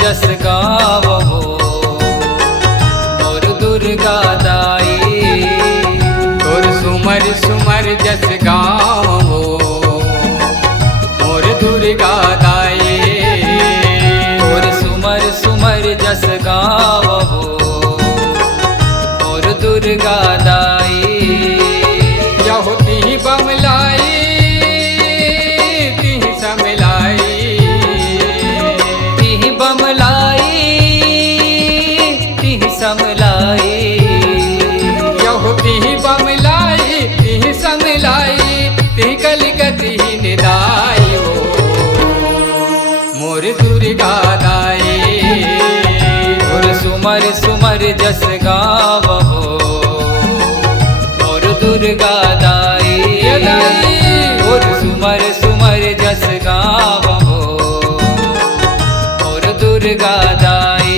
जस गावो मोर दुर्गा दाई। तोर सुमर सुमर जस गावो मोर दुर्गा दाई। तोर सुमर सुमर जस गावो मोर दुर्गा दाई। यहो तिहि बमलाई तिहि समलाई। तिहि बमलाई तिहि समलाई। यहो तिहि बमलाई तिहि समलाई। तिहि कलिकति निदाई मोर दुर्गा दाई। तोर सुमर सुमर जस गावो मोर दुर्गा दाई। तोर सुमर सुमर जस गावो मोर दुर्गा दाई।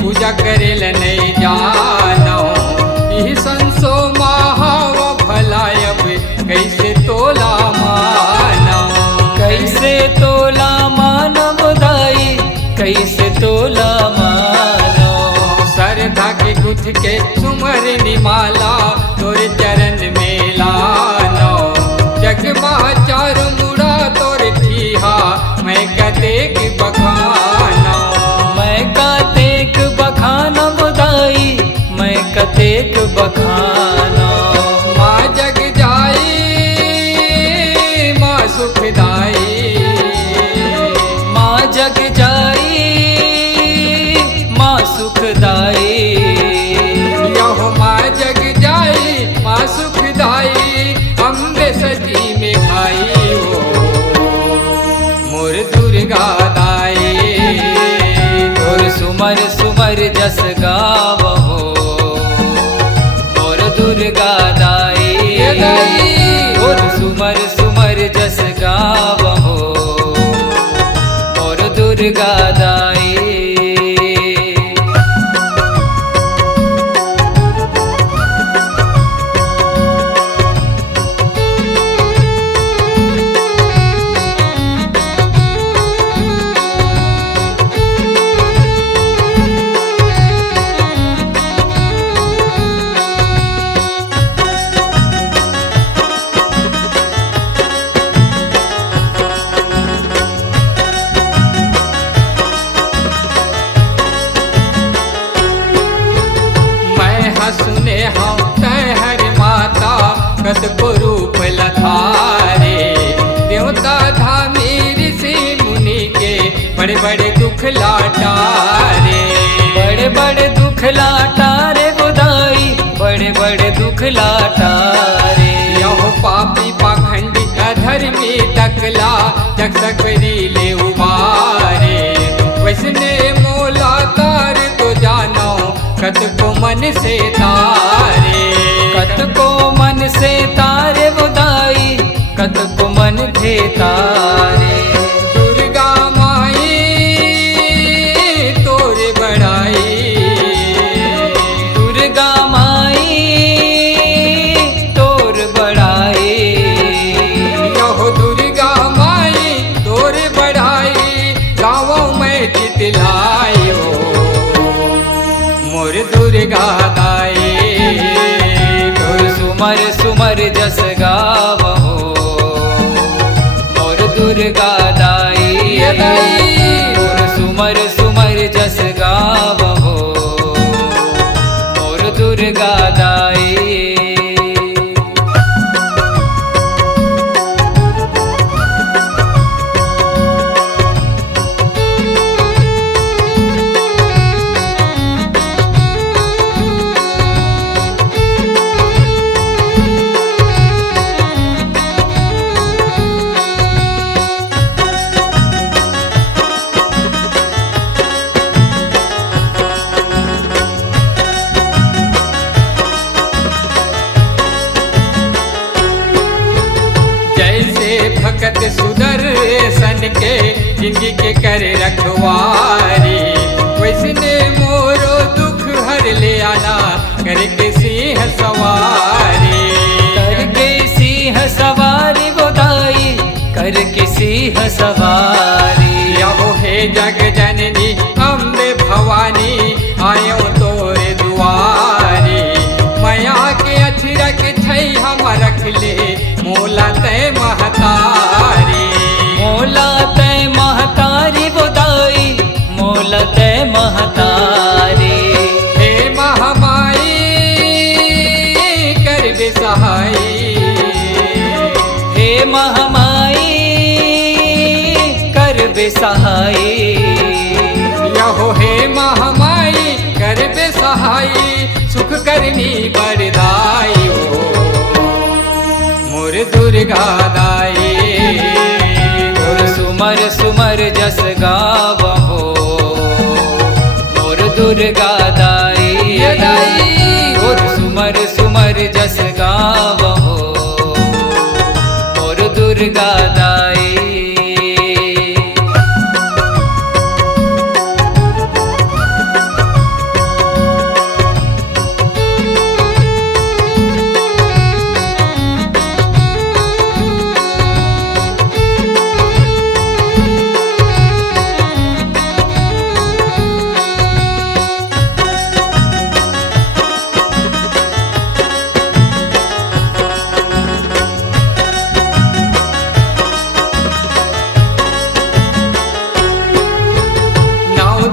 पूजा करेल नहीं जानो यही संसो महाव भलायब कैसे तोला मानो। कैसे तोला मानव दाई कैसे तोला मानो। श्रद्धा के गुथ के सुमर निमाला तोर चरण में लानो। जगमा चार मुड़ा तोर ठीहा मैं कतेक बखानो। मैं कतेक बखाना दाई मैं कतेक बखाना। माँ जग जाई माँ सुखदाई। माँ जग जाई माँ सुखदाई। यहो माँ जग जाई माँ सुखदाई। अम्बे सती में खाई मोर दुर्गा दाई। तोर सुमर सुमर जस गावो मोर दुर्गा दाई। तोर सुमर सुमर जस गावो मोर दुर्गा दाई। सुने हम तहर माता कत को रूप लथारे। देवता धामी ऋषि मुनि के बड़े बड़े दुख लाटारे। बड़े बड़े दुख लाटारे बुदाई बड़े बड़े दुख लाटारे। यहो पापी पाखंडी अधर्मी तकला जग सकरी ले उबारे। वैसने मोला तार तो जानो कत को मन से तारे। कत को मन से तारे बुदाई कत को मन थे तारे। दुर्गा माई तोरे बड़ाई। दुर्गा माई तोर बड़ाई। यहो दुर्गा माई तोरे बड़ाई। गाँव में चितलाई मोर दुर्गा दाई। तोर सुमर सुमर जस गावो मोर दुर्गा दाई। तोर सुमर सुमर जस गावो मोर दुर्गा दाई। भक्त सुदर्शन के जिंदगी के कर रखवारी। वैसने मोरो दुख हर ले आना करके सिंह सवारी। करके सिंह सवारी बोदाई करके सिंह सवारी। यहो हे जग जननी अम्बे भवानी आयो तोरे दुआरी। माया के अछरक छई हम रख ले मोला तय महतारी। मोला तय महतारी बोदाई मोला तय महतारी। हे महामाई कर बे सहाई। हे महामाई कर बे सहाई। यहो हे महामाई कर बे सहाई। सुख करनी बरदाई हो मोर दुर्गा दाई। और सुमर सुमर जस गावहो मोर दुर्गा दाई। और सुमर सुमर जस गावहो मोर दुर्गा दाई।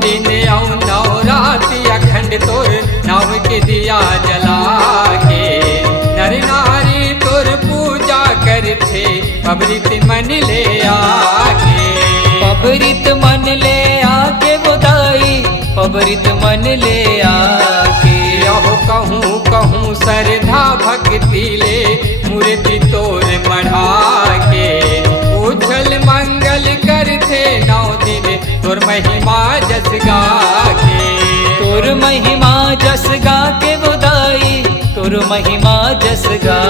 दिन औ नौ रात अखंड तोर नाव के दिया जला के। नर नारी तोर पूजा करते पबरित मन ले आके। पबरित मन ले आके बोदाई पबरित मन ले आके। यहो कहूँ कहूँ श्रद्धा भक्ति ले मूर्ति तोर मढ़ा के। उछल मंगल करते 9 दिन तोर महिमा जस गा के। तोर महिमा जस गा के बोदाई तोर महिमा जस गा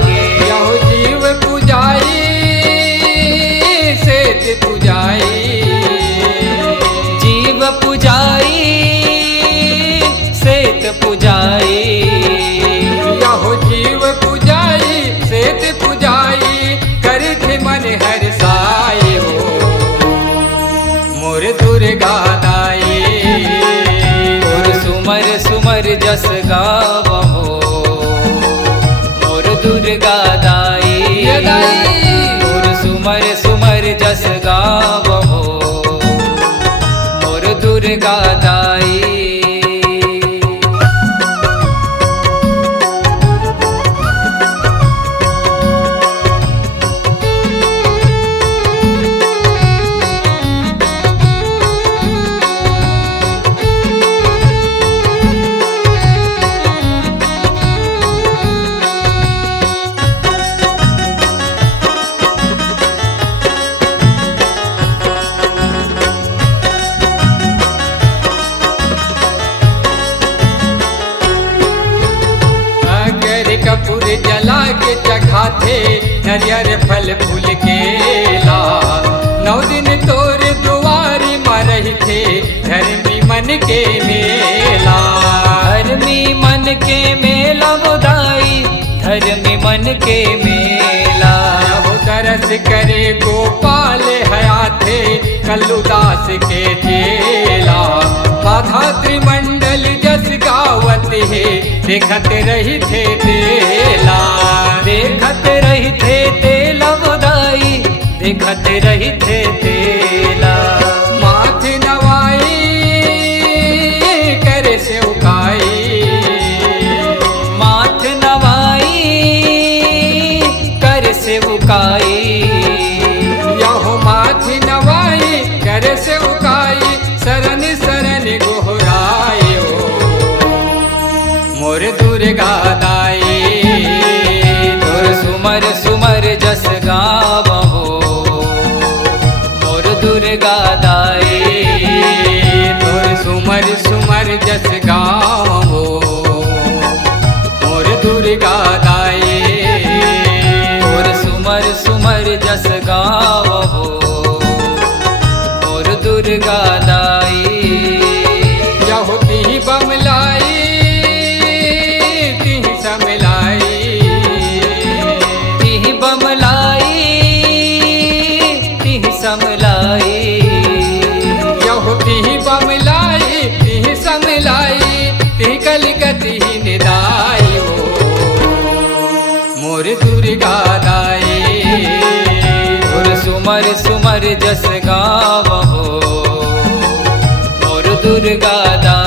के। यहो जीव पुजाई सेत पुजाई। जीव पुजाई सेत पुजाई। यहो जीव पुजाई सेत पुजाई करथे मन हर साई हो मोर दुर्गा दाई। और सुमर सुमर जस गावहो मोर दुर्गा दाई। और सुमर सुमर जस गावहो मोर दुर्गा दाई। कपूर जला के चढ़ाते नरियर फल फूल केला। 9 दिन तोर दुआरी मरही थे धर्मी मन के मेला। धर्मी मन के मेला बोदाई धर्मी मन के मेला। हो तरस करे गोपाल हयाथे कल्लुदास के चेला। बाधा त्रिमंडल जस गावत है देखत रही थे तेला। देखत रही थे तेला बोदाई देखत रही थे तेला। माथ नवाई करे से उकाई। माथ नवाई कर से उकाई। यहो माथ नवाई करे से उकाई शरण शरण गोहरायो मोर दुर्गा दाई। तोर सुमर सुमर जस गावहो मोर दुर्गा दाई। तोर सुमर सुमर जस गावो मोर दुर्गा दाई। तोर सुमर सुमर जस गावहो समलाई तिह कलिकति निदाई हो मोर दुर्गा दाई। गुर सुमर सुमर जस गावहो मोर दुर्गा दाई।